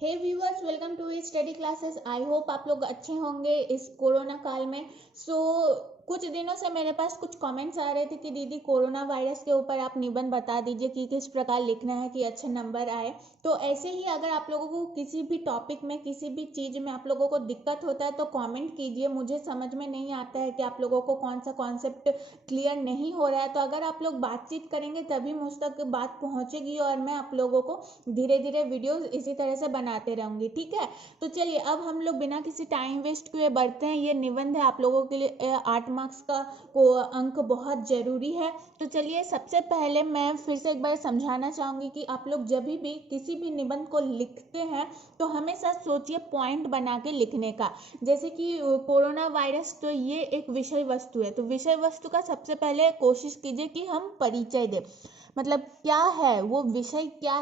Hey viewers, welcome to study classes. I hope आप लोग अच्छे होंगे इस कोरोना काल में। कुछ दिनों से मेरे पास कुछ कमेंट्स आ रहे थे कि दीदी कोरोना वायरस के ऊपर आप निबंध बता दीजिए कि किस प्रकार लिखना है कि अच्छे नंबर आए। तो ऐसे ही अगर आप लोगों को किसी भी टॉपिक में किसी भी चीज़ में आप लोगों को दिक्कत होता है तो कमेंट कीजिए। मुझे समझ में नहीं आता है कि आप लोगों को कौन सा कॉन्सेप्ट क्लियर नहीं हो रहा है, तो अगर आप लोग बातचीत करेंगे तभी मुझ तक बात पहुंचेगी और मैं आप लोगों को धीरे धीरे वीडियोस इसी तरह से बनाते रहूंगी। ठीक है, तो चलिए अब हम लोग बिना किसी टाइम वेस्ट किए बढ़ते हैं। ये निबंध है आप लोगों के लिए 8 मार्क्स का को अंक बहुत जरूरी है। तो चलिए सबसे पहले मैं फिर से एक बार समझाना चाहूंगी कि आप लोग जब भी किसी भी निबंध को लिखते हैं तो हमेशा सोचिए पॉइंट बना के लिखने का। जैसे कि कोरोना वायरस, तो ये एक विषय वस्तु है, तो विषय वस्तु का सबसे पहले कोशिश कीजिए कि हम परिचय दें। मतलब क्या है वो विषय, क्या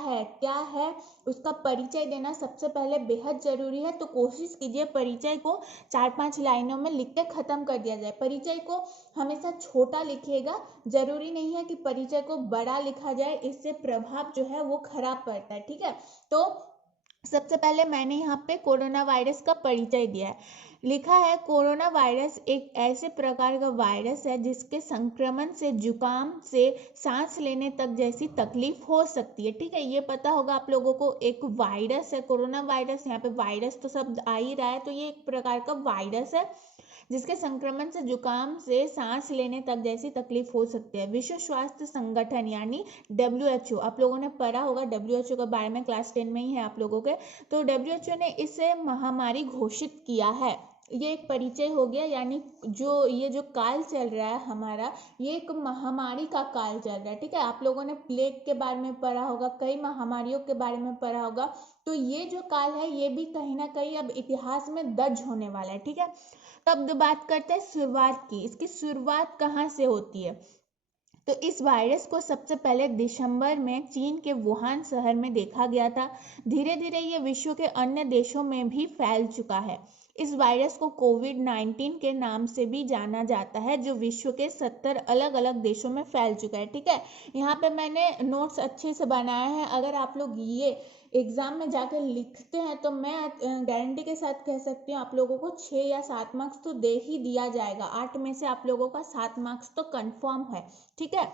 है उसका परिचय देना सबसे पहले बेहद जरूरी है। तो कोशिश कीजिए परिचय को 4-5 लाइनों में लिख के खत्म कर दिया जाए। परिचय को हमेशा छोटा लिखिएगा, जरूरी नहीं है कि परिचय को बड़ा लिखा जाए, इससे प्रभाव जो है वो खराब पड़ता है। ठीक है, तो सबसे पहले मैंने यहाँ पे कोरोना वायरस का परिचय दिया है। लिखा है कोरोना वायरस एक ऐसे प्रकार का वायरस है जिसके संक्रमण से जुकाम से सांस लेने तक जैसी तकलीफ हो सकती है। ठीक है, ये पता होगा आप लोगों को, एक वायरस है कोरोना वायरस। यहाँ पे वायरस तो शब्द आ ही रहा है, तो ये एक प्रकार का वायरस है जिसके संक्रमण से जुकाम से सांस लेने तक जैसी तकलीफ हो सकती है। विश्व स्वास्थ्य संगठन यानी WHO, आप लोगों ने पढ़ा होगा WHO के बारे में, क्लास 10 में ही है आप लोगों के। तो WHO ने इसे महामारी घोषित किया है। ये एक परिचय हो गया, यानी जो काल चल रहा है हमारा, ये एक महामारी का काल चल रहा है। ठीक है, आप लोगों ने प्लेग के बारे में पढ़ा होगा, कई महामारियों के बारे में पढ़ा होगा। तो ये जो काल है ये भी कहीं ना कहीं अब इतिहास में दर्ज होने वाला है। ठीक है, तब बात करते हैं शुरुआत की। इसकी शुरुआत कहाँ से होती है? तो इस वायरस को सबसे पहले दिसंबर में चीन के वुहान शहर में देखा गया था। धीरे धीरे ये विश्व के अन्य देशों में भी फैल चुका है। इस वायरस को कोविड-19 के नाम से भी जाना जाता है, जो विश्व के 70 अलग अलग देशों में फैल चुका है। ठीक है, यहाँ पे मैंने नोट्स अच्छे से बनाए हैं। अगर आप लोग ये एग्जाम में जाकर लिखते हैं तो मैं गारंटी के साथ कह सकती हूँ आप लोगों को 6 या 7 मार्क्स तो दे ही दिया जाएगा। 8 में से आप लोगों का 7 मार्क्स तो कंफर्म है। ठीक है,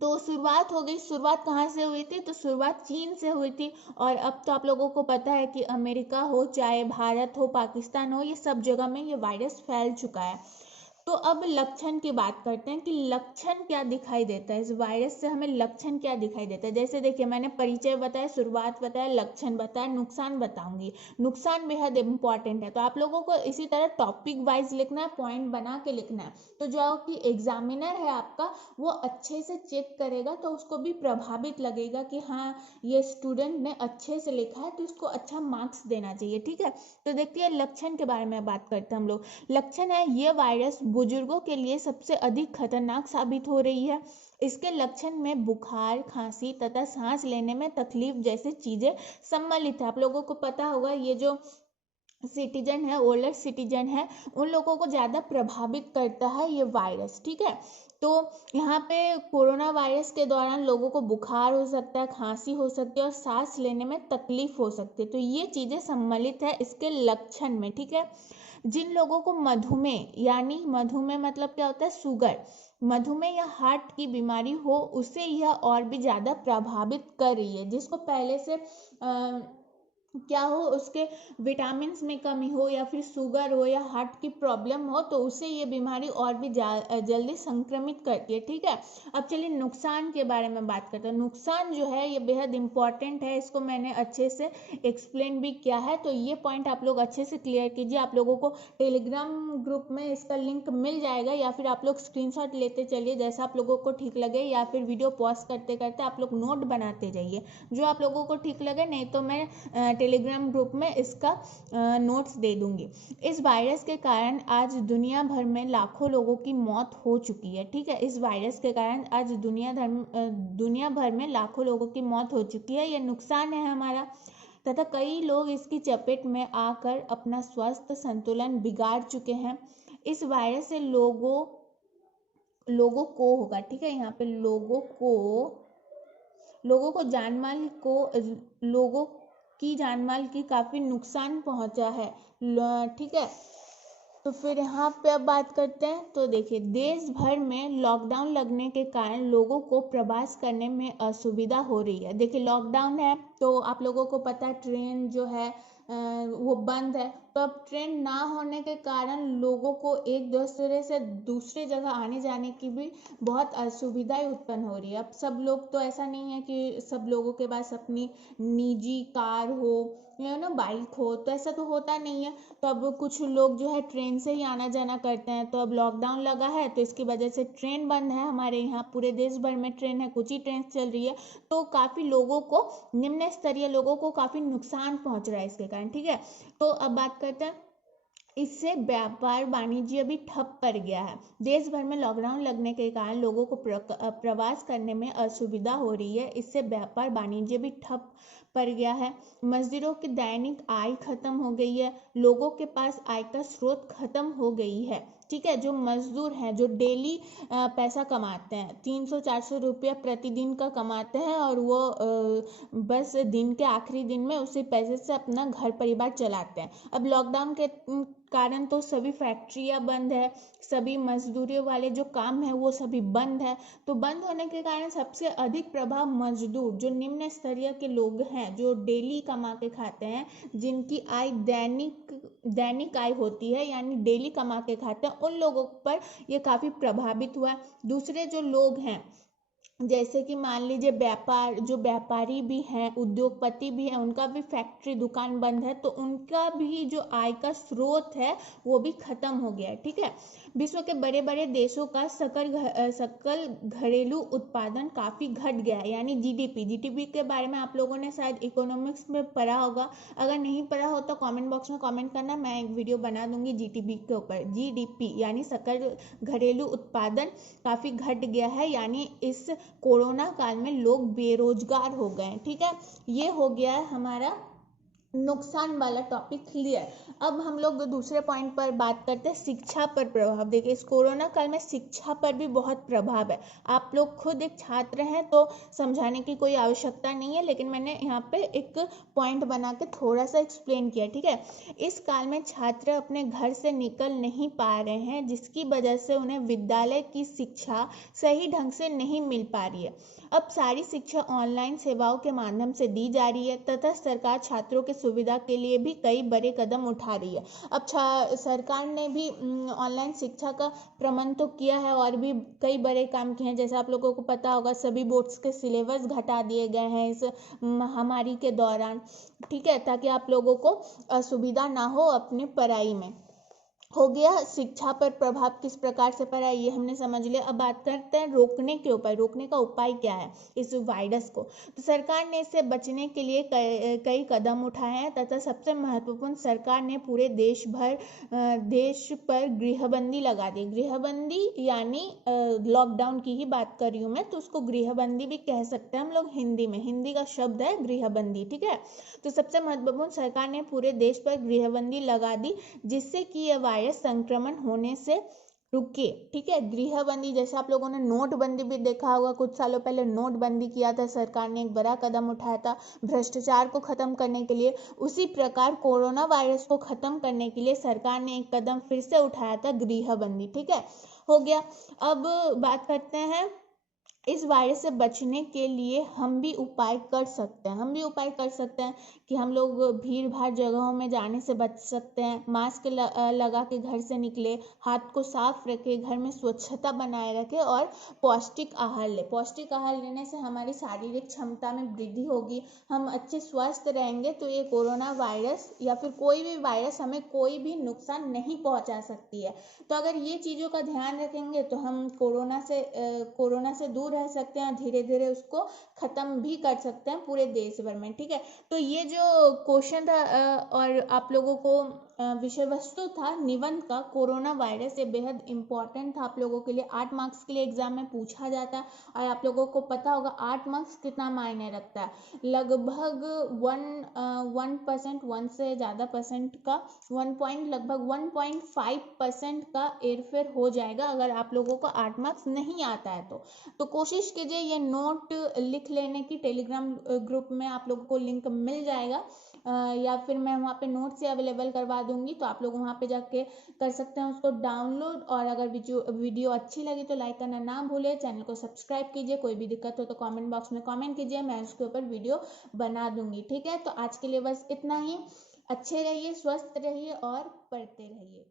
तो शुरुआत हो गई। शुरुआत कहाँ से हुई थी? तो शुरुआत चीन से हुई थी। और अब तो आप लोगों को पता है कि अमेरिका हो, चाहे भारत हो, पाकिस्तान हो, ये सब जगह में ये वायरस फैल चुका है। तो अब लक्षण की बात करते हैं कि लक्षण क्या दिखाई देता है, इस वायरस से हमें लक्षण क्या दिखाई देता है। जैसे देखिए, मैंने परिचय बताया, शुरुआत बताया, लक्षण बताया, नुकसान बताऊंगी। नुकसान बेहद इंपॉर्टेंट है, तो आप लोगों को इसी तरह टॉपिक वाइज लिखना है, पॉइंट बना के लिखना है। तो जो कि एग्जामिनर है आपका, वो अच्छे से चेक करेगा तो उसको भी प्रभावित लगेगा कि हाँ, ये स्टूडेंट ने अच्छे से लिखा है तो इसको अच्छा मार्क्स देना चाहिए। ठीक है, तो देखिए लक्षण के बारे में बात करते हैं हम लोग। लक्षण है, ये वायरस बुजुर्गों के लिए सबसे अधिक खतरनाक साबित हो रही है। इसके लक्षण में बुखार, खांसी तथा सांस लेने में तकलीफ जैसी चीजें सम्मिलित है। आप लोगों को पता होगा ये जो सिटीजन है, ओल्डर सिटीजन है, उन लोगों को ज़्यादा प्रभावित करता है ये वायरस। ठीक है, तो यहाँ पे कोरोना वायरस के दौरान लोगों को बुखार हो सकता है, खांसी हो सकती है और सांस लेने में तकलीफ हो सकती है। तो ये चीज़ें सम्मिलित है इसके लक्षण में। ठीक है, जिन लोगों को मधुमेह, यानी मधुमेह मतलब क्या होता है? शुगर, मधुमेह या हार्ट की बीमारी हो, उसे यह और भी ज़्यादा प्रभावित कर रही है। जिसको पहले से क्या हो, उसके विटामिन में कमी हो या फिर शुगर हो या हार्ट की प्रॉब्लम हो, तो उसे ये बीमारी और भी जल्दी संक्रमित करती है। ठीक है, अब चलिए नुकसान के बारे में बात करते हैं। नुकसान जो है ये बेहद इंपॉर्टेंट है, इसको मैंने अच्छे से एक्सप्लेन भी किया है, तो ये पॉइंट आप लोग अच्छे से क्लियर कीजिए। आप लोगों को टेलीग्राम ग्रुप में इसका लिंक मिल जाएगा, या फिर आप लोग स्क्रीनशॉट लेते चलिए जैसा आप लोगों को ठीक लगे, या फिर वीडियो पॉज करते करते आप लोग नोट बनाते जाइए जो आप लोगों को ठीक लगे। नहीं तो मैं टेलीग्राम ग्रुप में इसका नोट्स दे दूंगी। इस वायरस के कारण आज दुनिया भर में लाखों लोगों की मौत हो चुकी है। ठीक है, इस वायरस के कारण आज दुनिया भर में लाखों लोगों की मौत हो चुकी है। ये नुकसान है हमारा, तथा कई लोग इसकी चपेट में आकर अपना स्वास्थ्य संतुलन बिगाड़ चुके हैं। इस वायरस से लोगों को होगा। ठीक है, यहाँ पे लोगों को जान माल को लोगों की जान माल की काफ़ी नुकसान पहुंचा है। ठीक है, तो फिर यहाँ पे अब बात करते हैं। तो देखिए, देश भर में लॉकडाउन लगने के कारण लोगों को प्रवास करने में असुविधा हो रही है। देखिए, लॉकडाउन है तो आप लोगों को पता है ट्रेन जो है वो बंद है। तो अब ट्रेन ना होने के कारण लोगों को एक दूसरे से दूसरी जगह आने जाने की भी बहुत असुविधाएं उत्पन्न हो रही है। अब सब लोग तो ऐसा नहीं है कि सब लोगों के पास अपनी निजी कार हो या ना बाइक हो, तो ऐसा तो होता नहीं है। तो अब कुछ लोग जो है ट्रेन से ही आना जाना करते हैं। तो अब लॉकडाउन लगा है तो इसकी वजह से ट्रेन बंद है। हमारे यहाँ पूरे देश भर में ट्रेन है, कुछ ही ट्रेन चल रही है। तो काफ़ी लोगों को, निम्न स्तरीय लोगों को काफ़ी नुकसान पहुंच रहा है इसके कारण। ठीक है, तो अब बात करते हैं, इससे व्यापार वाणिज्य भी ठप पड़ गया है। देश भर में लॉकडाउन लगने के कारण लोगों को प्रवास करने में असुविधा हो रही है। इससे व्यापार वाणिज्य भी ठप पड़ गया है। मजदूरों की दैनिक आय खत्म हो गई है। लोगों के पास आय का स्रोत खत्म हो गई है। ठीक है, जो मजदूर हैं, जो डेली पैसा कमाते हैं, 300-400 रुपया प्रतिदिन का कमाते हैं और वो बस दिन के आखिरी दिन में उसी पैसे से अपना घर परिवार चलाते हैं। अब लॉकडाउन के कारण तो सभी फैक्ट्रियां बंद है, सभी मजदूरी वाले जो काम है वो सभी बंद है। तो बंद होने के कारण सबसे अधिक प्रभाव मजदूर, जो निम्न स्तरीय के लोग हैं, जो डेली कमा के खाते हैं, जिनकी आय दैनिक आय होती है, यानी डेली कमा के खाते हैं, उन लोगों पर ये काफी प्रभावित हुआ है। दूसरे जो लोग हैं, जैसे कि मान लीजिए व्यापारी भी हैं, उद्योगपति भी हैं, उनका भी फैक्ट्री दुकान बंद है, तो उनका भी जो आय का स्रोत है वो भी खत्म हो गया है। ठीक है, विश्व के बड़े बड़े देशों का सकल घरेलू उत्पादन काफी घट गया है, यानी जीडीपी के बारे में आप लोगों ने शायद इकोनॉमिक्स में पढ़ा होगा। अगर नहीं पढ़ा हो तो कमेंट बॉक्स में कमेंट करना, मैं एक वीडियो बना दूंगी जीडीपी के ऊपर। जीडीपी यानी सकल घरेलू उत्पादन काफी घट गया है, यानी इस कोरोना काल में लोग बेरोजगार हो गए। ठीक है, ये हो गया है हमारा नुकसान वाला टॉपिक क्लियर। अब हम लोग दूसरे पॉइंट पर बात करते हैं, शिक्षा पर प्रभाव। देखिए, इस कोरोना काल में शिक्षा पर भी बहुत प्रभाव है। आप लोग खुद एक छात्र हैं तो समझाने की कोई आवश्यकता नहीं है, लेकिन मैंने यहाँ पे एक पॉइंट बना के थोड़ा सा एक्सप्लेन किया। ठीक है, इस काल में छात्र अपने घर से निकल नहीं पा रहे हैं, जिसकी वजह से उन्हें विद्यालय की शिक्षा सही ढंग से नहीं मिल पा रही है। अब सारी शिक्षा ऑनलाइन सेवाओं के माध्यम से दी जा रही है तथा सरकार छात्रों की सुविधा के लिए भी कई बड़े कदम उठा रही है। अब सरकार ने भी ऑनलाइन शिक्षा का प्रबंध तो किया है और भी कई बड़े काम किए हैं। जैसे आप लोगों को पता होगा, सभी बोर्ड्स के सिलेबस घटा दिए गए हैं इस महामारी के दौरान। ठीक है, ताकि आप लोगों को असुविधा ना हो अपनी पढ़ाई में। हो गया, शिक्षा पर प्रभाव किस प्रकार से पड़ा ये हमने समझ लिया। अब बात करते हैं रोकने के ऊपर, रोकने का उपाय क्या है इस वायरस को। तो सरकार ने इससे बचने के लिए कई कदम उठाए हैं तथा सबसे महत्वपूर्ण, सरकार ने पूरे देश पर गृहबंदी लगा दी। गृहबंदी यानी लॉकडाउन की ही बात कर रही हूँ मैं, तो उसको गृहबंदी भी कह सकते हैं हम लोग हिंदी में। हिंदी का शब्द है गृहबंदी। ठीक है, तो सबसे महत्वपूर्ण, सरकार ने पूरे देश पर गृहबंदी लगा दी, जिससे कि यह वायरस संक्रमण होने से रुके। ठीक है, गृहबंदी, जैसे आप लोगों ने नोटबंदी भी देखा होगा, कुछ सालों पहले नोटबंदी किया था सरकार ने, एक बड़ा कदम उठाया था भ्रष्टाचार को खत्म करने के लिए। उसी प्रकार कोरोना वायरस को खत्म करने के लिए सरकार ने एक कदम फिर से उठाया था, गृहबंदी। ठीक है, हो गया। अब बात करते हैं, इस वायरस से बचने के लिए हम भी उपाय कर सकते हैं कि हम लोग भीड़ भाड़ जगहों में जाने से बच सकते हैं, मास्क लगा के घर से निकले, हाथ को साफ रखें, घर में स्वच्छता बनाए रखें और पौष्टिक आहार लें। पौष्टिक आहार लेने से हमारी शारीरिक क्षमता में वृद्धि होगी, हम अच्छे स्वस्थ रहेंगे, तो ये कोरोना वायरस या फिर कोई भी वायरस हमें कोई भी नुकसान नहीं पहुंचा सकती है। तो अगर ये चीज़ों का ध्यान रखेंगे तो हम कोरोना से दूर रह सकते हैं, धीरे धीरे उसको खत्म भी कर सकते हैं पूरे देश भर में। ठीक है, तो ये जो क्वेश्चन था और आप लोगों को विषय वस्तु था निबंध का, कोरोना वायरस, ये बेहद इंपॉर्टेंट था आप लोगों के लिए। 8 मार्क्स के लिए एग्जाम में पूछा जाता है और आप लोगों को पता होगा 8 मार्क्स कितना मायने रखता है। लगभग 1%, 1 से ज़्यादा परसेंट का, लगभग 1.5% का एरफेर हो जाएगा अगर आप लोगों को 8 मार्क्स नहीं आता है तो कोशिश कीजिए ये नोट लिख लेने की। टेलीग्राम ग्रुप में आप लोगों को लिंक मिल जाएगा, या फिर मैं वहाँ पे नोट्स अवेलेबल करवा दूंगी, तो आप लोग वहाँ पे जाके कर सकते हैं उसको डाउनलोड। और अगर वीडियो अच्छी लगी तो लाइक करना ना भूले, चैनल को सब्सक्राइब कीजिए। कोई भी दिक्कत हो तो कमेंट बॉक्स में कमेंट कीजिए, मैं उसके ऊपर वीडियो बना दूंगी। ठीक है, तो आज के लिए बस इतना ही। अच्छे रहिए, स्वस्थ रहिए और पढ़ते रहिए।